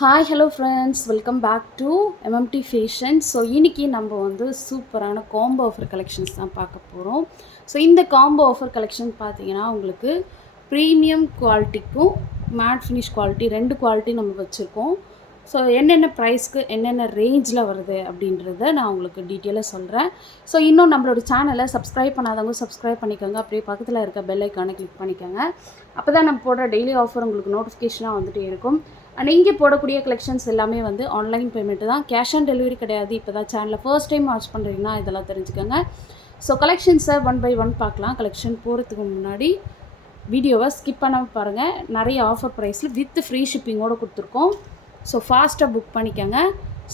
Hi hello friends, welcome back to MMT fashion. So இன்றைக்கி நம்ம வந்து சூப்பரான காம்போ ஆஃபர் கலெக்ஷன்ஸ் தான் பார்க்க போகிறோம். ஸோ இந்த காம்போ ஆஃபர் கலெக்ஷன் பார்த்தீங்கன்னா உங்களுக்கு ப்ரீமியம் குவாலிட்டிக்கும் மேட் ஃபினிஷ் குவாலிட்டி ரெண்டு குவாலிட்டி நம்ம வச்சுருக்கோம். ஸோ என்னென்ன ப்ரைஸ்க்கு என்னென்ன ரேஞ்சில் வருது அப்படின்றத நான் உங்களுக்கு டீட்டெயிலாக சொல்கிறேன். ஸோ இன்னும் நம்மளோட சேனலை சப்ஸ்கிரைப் பண்ணாதவங்க சப்ஸ்கிரைப் பண்ணிக்கோங்க. அப்படியே பக்கத்தில் இருக்க பெல் ஐக்கானை கிளிக் பண்ணிக்கோங்க. அப்போ தான் நம்ம போடுற டெய்லி ஆஃபர் உங்களுக்கு நோட்டிஃபிகேஷனாக வந்துகிட்டே இருக்கும். அண்ட் இங்கே போடக்கூடிய கலெக்ஷன்ஸ் எல்லாமே வந்து ஆன்லைன் பேமெண்ட்டு தான், கேஷ் ஆன் டெலிவரி கிடையாது. இப்போ தான் சேனலை ஃபர்ஸ்ட் டைம் வாட்ச் பண்ணுறீங்கன்னா இதெல்லாம் தெரிஞ்சுக்கோங்க. ஸோ கலெக்ஷன்ஸை ஒன் பை ஒன் பார்க்கலாம். கலெக்ஷன் போகிறதுக்கு முன்னாடி வீடியோவை ஸ்கிப் பண்ணாமல் பாருங்கள். நிறைய ஆஃபர் ப்ரைஸில் வித் ஃப்ரீ ஷிப்பிங்கோடு கொடுத்துருக்கோம். ஸோ ஃபாஸ்ட்டாக புக் பண்ணிக்கோங்க.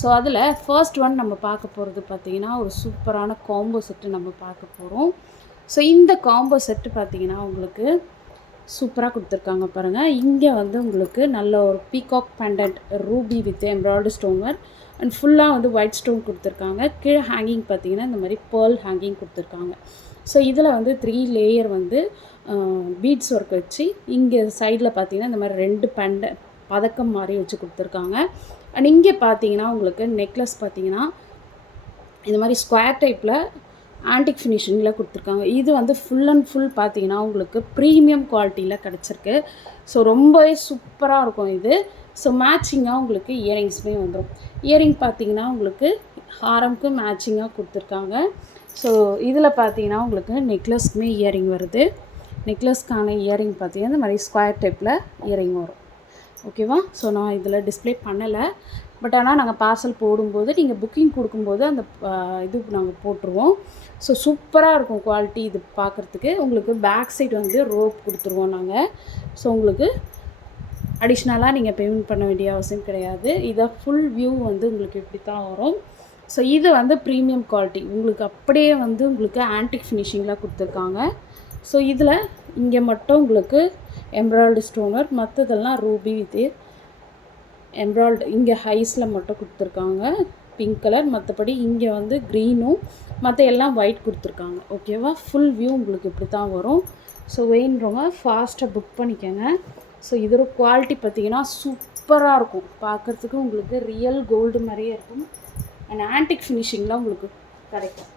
ஸோ அதில் ஃபர்ஸ்ட் ஒன் நம்ம பார்க்க போகிறது பார்த்திங்கன்னா ஒரு சூப்பரான காம்போ செட்டு நம்ம பார்க்க போகிறோம். ஸோ இந்த காம்போ செட்டு பார்த்திங்கன்னா உங்களுக்கு சூப்பராக கொடுத்துருக்காங்க பாருங்கள். இங்கே வந்து உங்களுக்கு நல்ல ஒரு peacock pendant Ruby with embroidery stone work and ஃபுல்லாக வந்து ஒயிட் ஸ்டோன் கொடுத்துருக்காங்க. கீழே ஹேங்கிங் பார்த்திங்கன்னா இந்த மாதிரி பேர்ல் ஹேங்கிங் கொடுத்துருக்காங்க. ஸோ இதில் வந்து 3 லேயர் வந்து பீட்ஸ் ஒர்க் வச்சு இங்கே சைடில் பார்த்திங்கன்னா இந்த மாதிரி 2 பதக்கம் மாதிரி வச்சு கொடுத்துருக்காங்க. அண்ட் இங்கே பார்த்தீங்கன்னா உங்களுக்கு நெக்லஸ் பார்த்தீங்கன்னா இந்த மாதிரி ஸ்கொயர் டைப்பில் ஆன்டிக் ஃபினிஷிங்கில் கொடுத்துருக்காங்க. இது வந்து ஃபுல் அண்ட் ஃபுல் பார்த்தீங்கன்னா உங்களுக்கு ப்ரீமியம் குவாலிட்டியில் கிடச்சிருக்கு. ஸோ ரொம்பவே சூப்பராக இருக்கும் இது. ஸோ மேட்சிங்காக உங்களுக்கு இயரிங்ஸுமே வந்துடும். இயரிங் பார்த்தீங்கன்னா உங்களுக்கு ஹாரம்க்கு மேட்சிங்காக கொடுத்துருக்காங்க. ஸோ இதில் பார்த்தீங்கன்னா உங்களுக்கு நெக்லஸ்க்குமே இயரிங் வருது. நெக்லஸ்க்கான இயரிங் பார்த்தீங்கன்னா இந்த மாதிரி ஸ்கொயர் டைப்பில் இயரிங் வரும். ஓகேவா? ஸோ நான் இதில் டிஸ்பிளே பண்ணலை. பட் ஆனால் நாங்கள் பார்சல் போடும்போது நீங்கள் புக்கிங் கொடுக்கும்போது அந்த இது நாங்கள் போட்டுருவோம். ஸோ சூப்பராக இருக்கும் குவாலிட்டி இது பார்க்குறதுக்கு. உங்களுக்கு பேக் சைடு வந்து ரோப் கொடுத்துருவோம் நாங்கள். ஸோ உங்களுக்கு அடிஷ்னலாக நீங்கள் பேமெண்ட் பண்ண வேண்டிய அவசியம் கிடையாது. இதை ஃபுல் வியூ வந்து உங்களுக்கு இப்படி தான் வரும். ஸோ இது வந்து ப்ரீமியம் குவாலிட்டி உங்களுக்கு அப்படியே வந்து உங்களுக்கு ஆன்டிக் ஃபினிஷிங்கில் கொடுத்துருக்காங்க. ஸோ இதில் இங்கே மட்டும் உங்களுக்கு எம்ப்ராய்டரி ஸ்டோனர், மற்றதெல்லாம் ரூபி வித் எம்ப்ராய்டு இங்கே ஹைஸில் மட்டும் கொடுத்துருக்காங்க பிங்க் கலர். மற்றபடி இங்கே வந்து க்ரீனும் மற்ற எல்லாம் ஒயிட் கொடுத்துருக்காங்க. ஓகேவா? ஃபுல் வியூ உங்களுக்கு இப்படி தான் வரும். ஸோ வேணுறவங்க ஃபாஸ்ட்டாக புக் பண்ணிக்கோங்க. ஸோ இதோட குவாலிட்டி பார்த்திங்கன்னா சூப்பராக இருக்கும். பார்க்குறதுக்கு உங்களுக்கு ரியல் கோல்டு மாதிரியே இருக்கும். அண்ட் ஆன்டிக் ஃபினிஷிங்லாம் உங்களுக்கு கிடைக்கும்.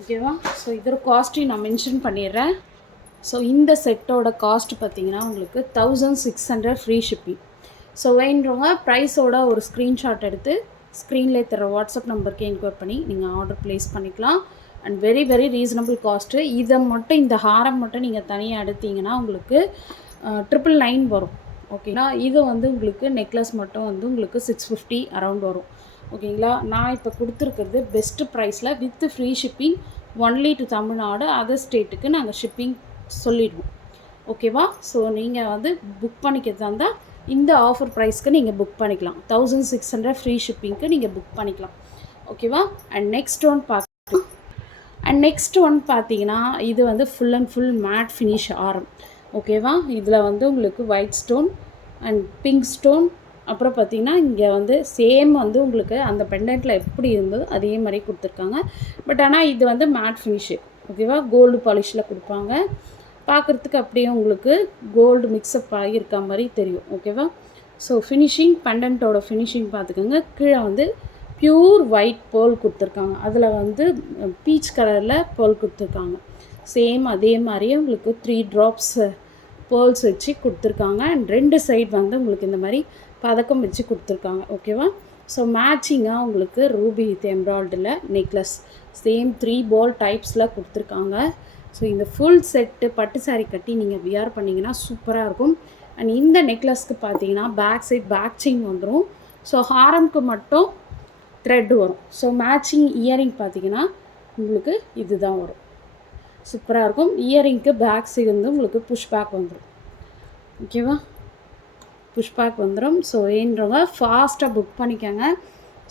ஓகேவா? ஸோ இதோட காஸ்ட்டையும் நான் மென்ஷன் பண்ணிடுறேன். ஸோ இந்த செட்டோட காஸ்ட் பார்த்திங்கன்னா உங்களுக்கு 1600 ஃப்ரீ ஷிப்பிங். ஸோ வேணுறவங்க ப்ரைஸோட ஒரு ஸ்க்ரீன்ஷாட் எடுத்து ஸ்க்ரீனில் தர வாட்ஸ்அப் நம்பருக்கு என்கொயர் பண்ணி நீங்கள் ஆர்டர் ப்ளேஸ் பண்ணிக்கலாம். And very very reasonable cost. இதை மட்டும் இந்த ஹாரம் மட்டும் நீங்கள் தனியாக எடுத்தீங்கன்னா உங்களுக்கு 999 வரும். ஓகேங்களா? இது வந்து உங்களுக்கு நெக்லஸ் மட்டும் வந்து உங்களுக்கு 650 அரௌண்ட் வரும். ஓகேங்களா? நான் இப்போ கொடுத்துருக்கிறது பெஸ்ட்டு ப்ரைஸில் with free shipping only to Tamil Nadu. Other ஸ்டேட்டுக்கு நாங்கள் ஷிப்பிங் சொல்லிடுவோம். ஓகேவா? ஸோ நீங்கள் வந்து புக் பண்ணிக்கிறதா இருந்தால் இந்த ஆஃபர் ப்ரைஸ்க்கு நீங்கள் புக் பண்ணிக்கலாம். 1600 ஃப்ரீ ஷிப்பிங்க்கு நீங்கள் புக் பண்ணிக்கலாம். ஓகேவா? அண்ட் நெக்ஸ்ட் ஒன் பார்த்தீங்கன்னா இது வந்து full and full matte finish ஆரம். ஓகேவா? இதில் வந்து உங்களுக்கு white stone and pink stone, அப்புறம் பார்த்திங்கன்னா இங்கே வந்து சேம் வந்து உங்களுக்கு அந்த பெண்டன்ட்டில் எப்படி இருந்ததோ அதே மாதிரி கொடுத்துருக்காங்க. பட் ஆனால் இது வந்து மேட் ஃபினிஷு. ஓகேவா? கோல்டு பாலிஷில் கொடுப்பாங்க. பார்க்குறதுக்கு அப்படியே உங்களுக்கு கோல்டு மிக்ஸ்அப் ஆகியிருக்க மாதிரி தெரியும். ஓகேவா? ஸோ ஃபினிஷிங் பெண்டன்ட்டோட ஃபினிஷிங் பார்த்துக்கோங்க. கீழே வந்து ப்யூர் ஒயிட் பேர்ல் கொடுத்துருக்காங்க. அதில் வந்து பீச் கலரில் பேர்ல் கொடுத்துருக்காங்க. சேம் அதே மாதிரியே உங்களுக்கு 3 ட்ராப்ஸ் பேர்ல்ஸ் வச்சு கொடுத்துருக்காங்க. அண்ட் 2 சைடு வந்து உங்களுக்கு இந்த மாதிரி பதக்கம் வச்சு கொடுத்துருக்காங்க. ஓகேவா? ஸோ மேட்சிங்காக உங்களுக்கு ரூபி வித் எம்ப்ராய்டரியில் நெக்லஸ் சேம் 3 பால் டைப்ஸில் கொடுத்துருக்காங்க. ஸோ இந்த ஃபுல் செட்டு பட்டு சாரீ கட்டி நீங்கள் வியர் பண்ணிங்கன்னா சூப்பராக இருக்கும். அண்ட் இந்த நெக்லஸ்க்கு பார்த்தீங்கன்னா பேக் சைட் பேக் செயின் வந்துடும். ஸோ ஹாரம்க்கு மட்டும் த்ரெட் வரும். ஸோ மேட்சிங் இயரிங் பார்த்தீங்கன்னா உங்களுக்கு இது தான் வரும். சூப்பராக இருக்கும். இயரிங்க்கு பேக் சைடு வந்து உங்களுக்கு புஷ் பேக் வந்துடும். ஓகேவா? புஷ் பேக் வந்துடும். ஸோ வேணுறவங்க ஃபாஸ்ட்டாக புக் பண்ணிக்கோங்க.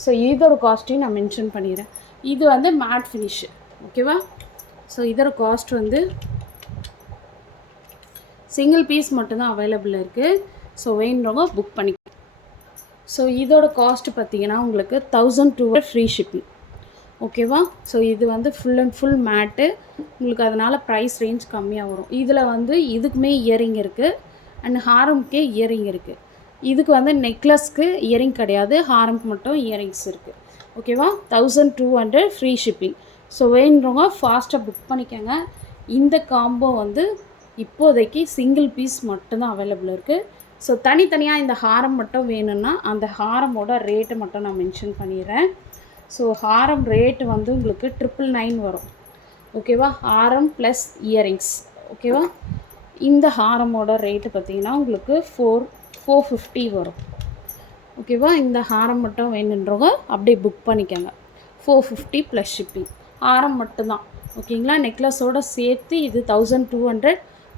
ஸோ இதோட காஸ்ட்டையும் நான் மென்ஷன் பண்ணிடுறேன். இது வந்து மேட் ஃபினிஷு. ஓகேவா? ஸோ இதோட காஸ்ட் வந்து சிங்கிள் பீஸ் மட்டும்தான் அவைலபிள் இருக்குது. ஸோ வேணுறவங்க புக் பண்ணி. ஸோ இதோட காஸ்ட் பார்த்திங்கன்னா உங்களுக்கு 1200 ஃப்ரீ ஷிப்பிங். ஓகேவா? ஸோ இது வந்து ஃபுல் அண்ட் ஃபுல் மேட்டு உங்களுக்கு, அதனால் ப்ரைஸ் ரேஞ்ச் கம்மியாக வரும். இதில் வந்து இதுக்குமே இயரிங் இருக்குது அண்ட் ஹாரம்க்கே இயரிங் இருக்குது. இதுக்கு வந்து நெக்லஸ்க்கு இயரிங் கிடையாது, ஹாரம்க்கு மட்டும் இயரிங்ஸ் இருக்குது. ஓகேவா? 1200 ஃப்ரீ ஷிப்பிங். ஸோ வேணுறவங்க ஃபாஸ்ட்டாக புக் பண்ணிக்கோங்க. இந்த காம்போ வந்து இப்போதைக்கு சிங்கிள் பீஸ் மட்டும்தான் அவைலபிள் இருக்குது. ஸோ தனித்தனியாக இந்த ஹாரம் மட்டும் வேணும்னா அந்த ஹாரமோட ரேட்டை மட்டும் நான் மென்ஷன் பண்ணிடுறேன். ஸோ ஹாரம் ரேட்டு வந்து உங்களுக்கு 999 வரும். ஓகேவா? ஹாரம் ப்ளஸ் இயரிங்ஸ். ஓகேவா? இந்த ஹாரமோட ரேட்டு பார்த்திங்கன்னா உங்களுக்கு 450 வரும். ஓகேவா? இந்த ஹாரம் மட்டும் வேணுன்றவங்க அப்படியே புக் பண்ணிக்கோங்க. 450 ப்ளஸ் ஷிப்பிங். ஹாரம் மட்டும்தான். ஓகேங்களா? நெக்லஸோடு சேர்த்து இது 1200,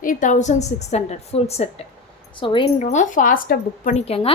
இது 1600 ஃபுல் செட்டு. ஸோ வேணுன்றவங்க ஃபாஸ்ட்டாக புக் பண்ணிக்கோங்க.